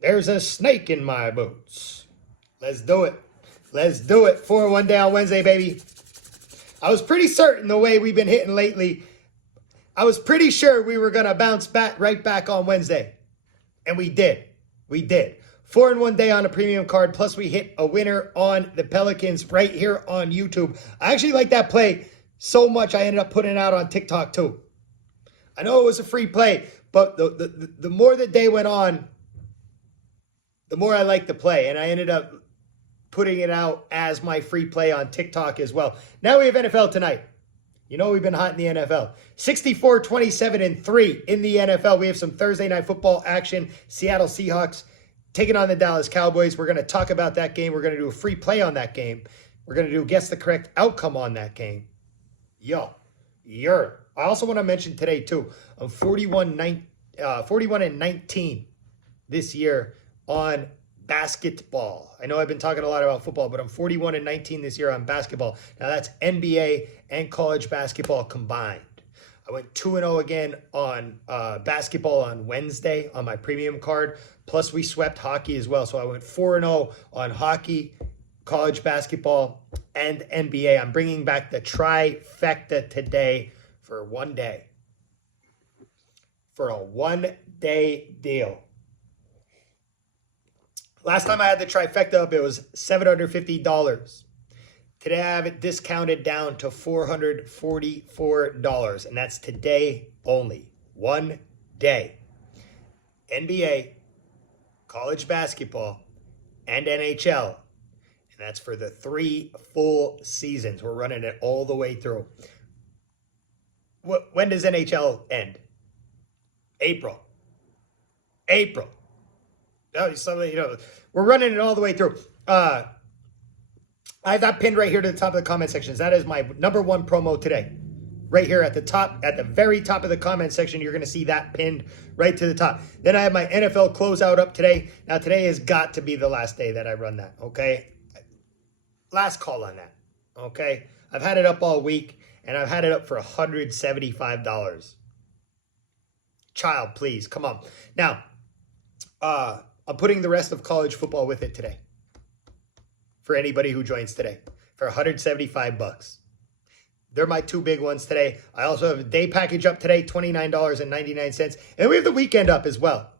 There's a snake in my boots. Let's do it. Let's do it. 4-1 day on Wednesday, baby. I was pretty certain the way we've been hitting lately, I was pretty sure we were going to bounce back right back on Wednesday. And we did. We did. 4-1 day on a premium card. Plus, we hit a winner on the Pelicans right here on YouTube. I actually like that play so much, I ended up putting it out on TikTok too. I know it was a free play, but the more the day went on, the more I liked the play. And I ended up putting it out as my free play on TikTok as well. Now we have NFL tonight. You know we've been hot in the NFL. 64, 27, and 3 in the NFL. We have some Thursday night football action. Seattle Seahawks taking on the Dallas Cowboys. We're going to talk about that game. We're going to do a free play on that game. We're going to do guess the correct outcome on that game. I also want to mention today, too, I'm 41 and 19 this year on basketball. I know I've been talking a lot about football, but I'm 41 and 19 this year on basketball. Now, that's NBA and college basketball combined. I went 2-0 again on basketball on Wednesday on my premium card. Plus, we swept hockey as well. So I went 4-0 on hockey, college basketball, and NBA. I'm bringing back the trifecta today for one day. For a one-day deal. Last time I had the trifecta up, it was $750. Today I have it discounted down to $444, and that's today only. One day. NBA, college basketball, and NHL. And that's for the 3 full seasons. We're running it all the way through. When does NHL end? April. We're running it all the way through. I have that pinned right here to the top of the comment sections. That is my number one promo today. Right here at the top, at the very top of the comment section, you're going to see that pinned right to the top. Then I have my NFL closeout up today. Now, today has got to be the last day that I run that, okay? Last call on that, okay? I've had it up all week, and I've had it up for $175. Child, please, come on. Now, I'm putting the rest of college football with it today for anybody who joins today for $175. They're my 2 big ones today. I also have a day package up today, $29.99. And we have the weekend up as well.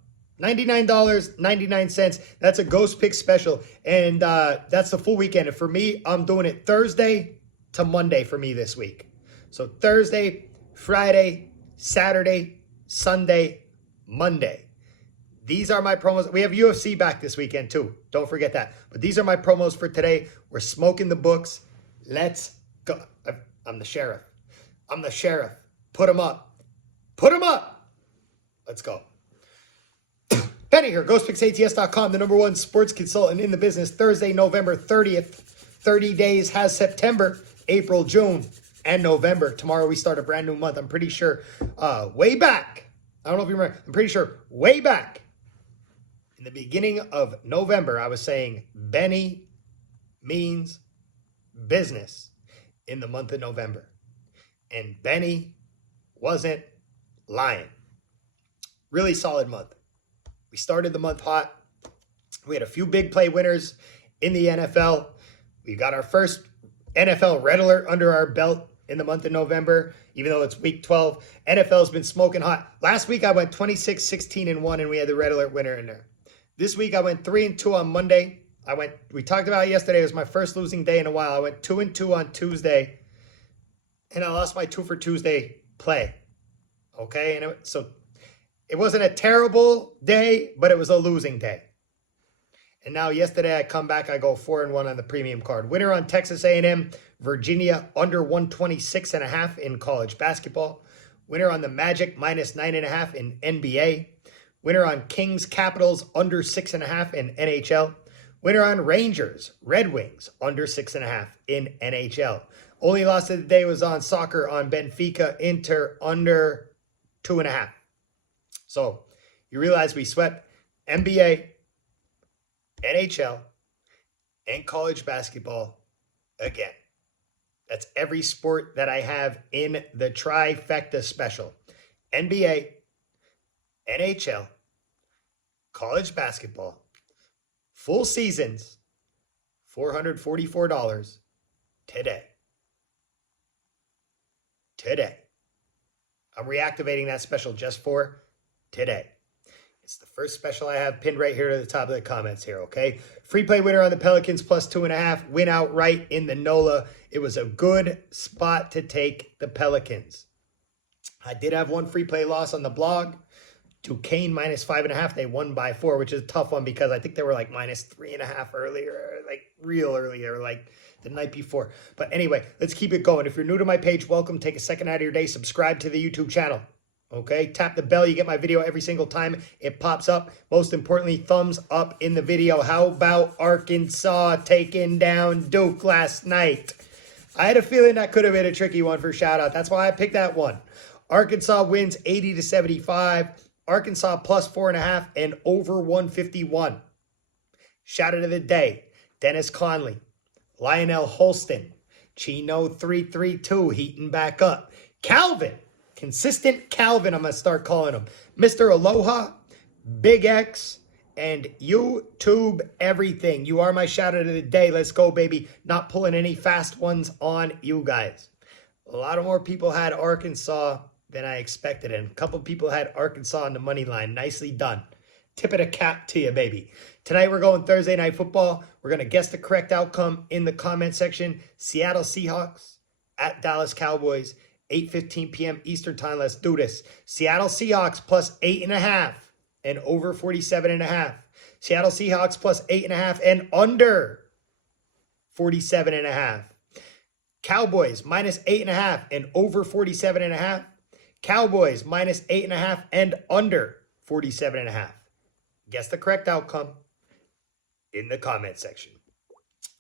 $99.99. That's a Ghost Pick special. And that's the full weekend. And for me, I'm doing it Thursday to Monday for me this week. So Thursday, Friday, Saturday, Sunday, Monday. These are my promos. We have UFC back this weekend too. Don't forget that. But these are my promos for today. We're smoking the books. Let's go. I'm the sheriff. I'm the sheriff. Put them up. Put them up. Let's go. Penny here, GhostPicksATS.com, the #1 sports consultant in the business. Thursday, November 30th. 30 days has September, April, June, and November. Tomorrow we start a brand new month. I'm pretty sure way back. I don't know if you remember. I'm pretty sure way back in the beginning of November, I was saying Benny means business in the month of November. And Benny wasn't lying. Really solid month. We started the month hot. We had a few big play winners in the NFL. We got our first NFL Red Alert under our belt in the month of November, even though it's week 12. NFL's been smoking hot. Last week, I went 26, 16, and 1, and we had the Red Alert winner in there. This week, I went 3-2 on Monday. We talked about it yesterday. It was my first losing day in a while. I went 2-2 on Tuesday, and I lost my 2 for Tuesday play. Okay? So it wasn't a terrible day, but it was a losing day. And now yesterday I come back, I go 4-1 on the premium card. Winner on Texas A&M, Virginia under 126.5 in college basketball. Winner on the Magic minus 9.5 in NBA. Winner on Kings Capitals under 6.5 in NHL. Winner on Rangers Red Wings under 6.5 in NHL. Only loss of the day was on soccer on Benfica Inter under 2.5. So you realize we swept NBA, NHL, and college basketball again. That's every sport that I have in the trifecta special. NBA, NHL, college basketball, full seasons, $444 today. Today. I'm reactivating that special just for today. It's the first special I have pinned right here to the top of the comments here, okay? Free play winner on the Pelicans plus 2.5. Win outright in the NOLA. It was a good spot to take the Pelicans. I did have one free play loss on the blog. Duquesne minus 5.5. They won by 4, which is a tough one because I think they were like minus 3.5 earlier, like real earlier, like the night before. But anyway, let's keep it going. If you're new to my page, welcome. Take a second out of your day. Subscribe to the YouTube channel. Okay, tap the bell. You get my video every single time it pops up. Most importantly, thumbs up in the video. How about Arkansas taking down Duke last night? I had a feeling that could have been a tricky one for shout out. That's why I picked that one. Arkansas wins 80-75. Arkansas plus 4.5 and over 151. Shout out of the day. Dennis Conley, Lionel Holston, Chino 332 heating back up. Calvin. Consistent Calvin, I'm going to start calling him. Mr. Aloha, Big X, and YouTube everything. You are my shout out of the day. Let's go, baby. Not pulling any fast ones on you guys. A lot more people had Arkansas than I expected. And a couple people had Arkansas on the money line. Nicely done. Tip of the cap to you, baby. Tonight we're going Thursday Night Football. We're going to guess the correct outcome in the comment section. Seattle Seahawks at Dallas Cowboys. 8:15 p.m. Eastern time. Let's do this. Seattle Seahawks plus 8.5 and over 47.5. Seattle Seahawks plus 8.5 and under 47.5. Cowboys minus 8.5 and over 47.5. Cowboys minus 8.5 and under 47.5. Guess the correct outcome in the comment section.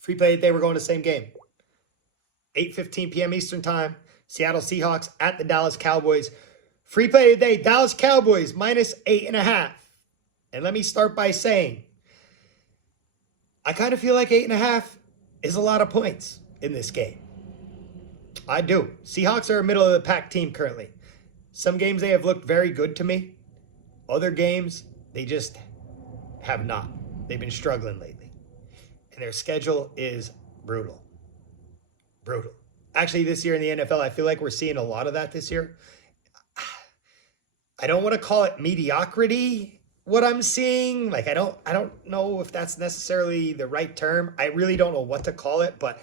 Free play today. We're going to the same game. 8:15 p.m. Eastern time. Seattle Seahawks at the Dallas Cowboys. Free play today, Dallas Cowboys minus 8.5. And let me start by saying, I kind of feel like 8.5 is a lot of points in this game. I do. Seahawks are a middle of the pack team currently. Some games they have looked very good to me. Other games, they just have not. They've been struggling lately. And their schedule is brutal. Brutal. Actually, this year in the NFL, I feel like we're seeing a lot of that this year. I don't want to call it mediocrity, what I'm seeing. Like, I don't know if that's necessarily the right term. I really don't know what to call it, but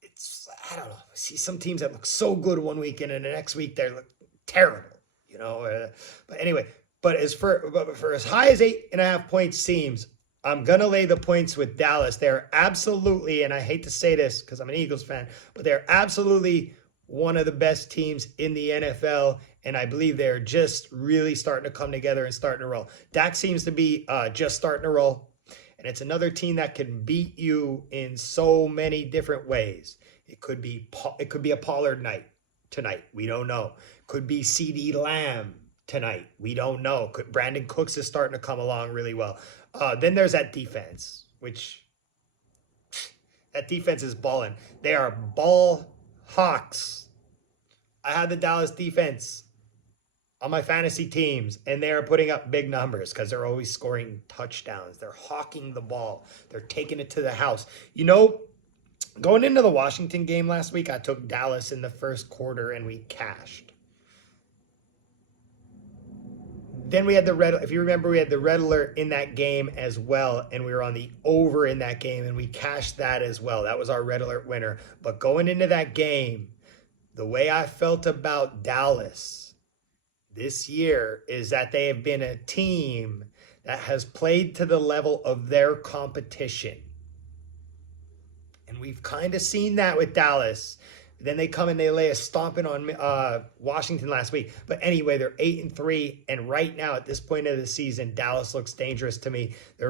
it's, I don't know. I see some teams that look so good one week and then the next week they look terrible, you know. But anyway, but for as high as 8.5 points seems, I'm going to lay the points with Dallas. They're absolutely, and I hate to say this because I'm an Eagles fan, but they're absolutely one of the best teams in the NFL, and I believe they're just really starting to come together and starting to roll. Dak seems to be just starting to roll, and it's another team that can beat you in so many different ways. It could be a Pollard night tonight. We don't know. Could be CeeDee Lamb tonight. We don't know. Brandon Cooks is starting to come along really well. Then there's that defense, which that defense is balling. They are ball hawks. I have the Dallas defense on my fantasy teams, and they are putting up big numbers because they're always scoring touchdowns. They're hawking the ball. They're taking it to the house. You know, going into the Washington game last week, I took Dallas in the first quarter, and we cashed. Then we had the red, if you remember, we had the red alert in that game as well, and we were on the over in that game, and we cashed that as well. That was our red alert winner. But going into that game, the way I felt about Dallas this year is that they have been a team that has played to the level of their competition. And we've kind of seen that with Dallas. Then they come and they lay a stomping on Washington last week. But anyway, they're 8-3, and right now at this point of the season, Dallas looks dangerous to me. They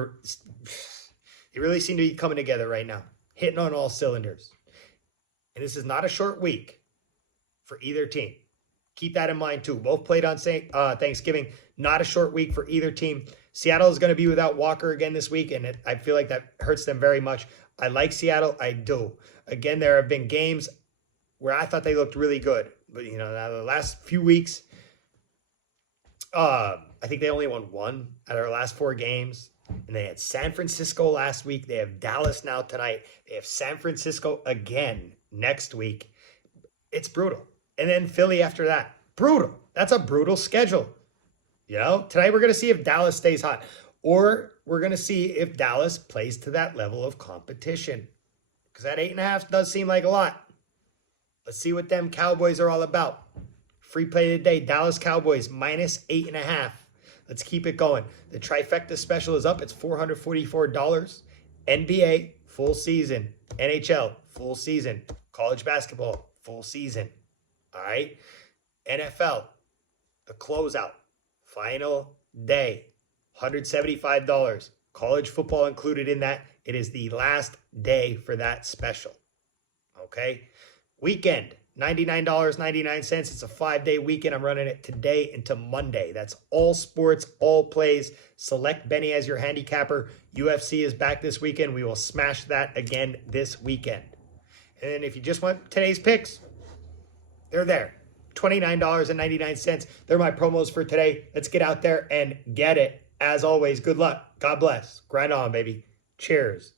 really seem to be coming together right now, hitting on all cylinders. And this is not a short week for either team. Keep that in mind too. Both played on Thanksgiving. Not a short week for either team. Seattle is going to be without Walker again this week, and I feel like that hurts them very much. I like Seattle. I do. Again, there have been games where I thought they looked really good. But, you know, now the last few weeks, I think they only won one out of their last 4 games. And they had San Francisco last week. They have Dallas now tonight. They have San Francisco again next week. It's brutal. And then Philly after that. Brutal. That's a brutal schedule. You know, tonight we're going to see if Dallas stays hot. Or we're going to see if Dallas plays to that level of competition. Because that 8.5 does seem like a lot. Let's see what them Cowboys are all about. Free play today. Dallas Cowboys minus 8.5. Let's keep it going. The trifecta special is up. It's $444. NBA, full season. NHL, full season. College basketball, full season. All right. NFL, the closeout, final day, $175. College football included in that. It is the last day for that special. Okay. Weekend, $99.99. It's a 5-day weekend. I'm running it today into Monday. That's all sports, all plays. Select Benny as your handicapper. UFC is back this weekend. We will smash that again this weekend. And if you just want today's picks, they're there. $29.99. They're my promos for today. Let's get out there and get it. As always, good luck. God bless. Grind on, baby. Cheers.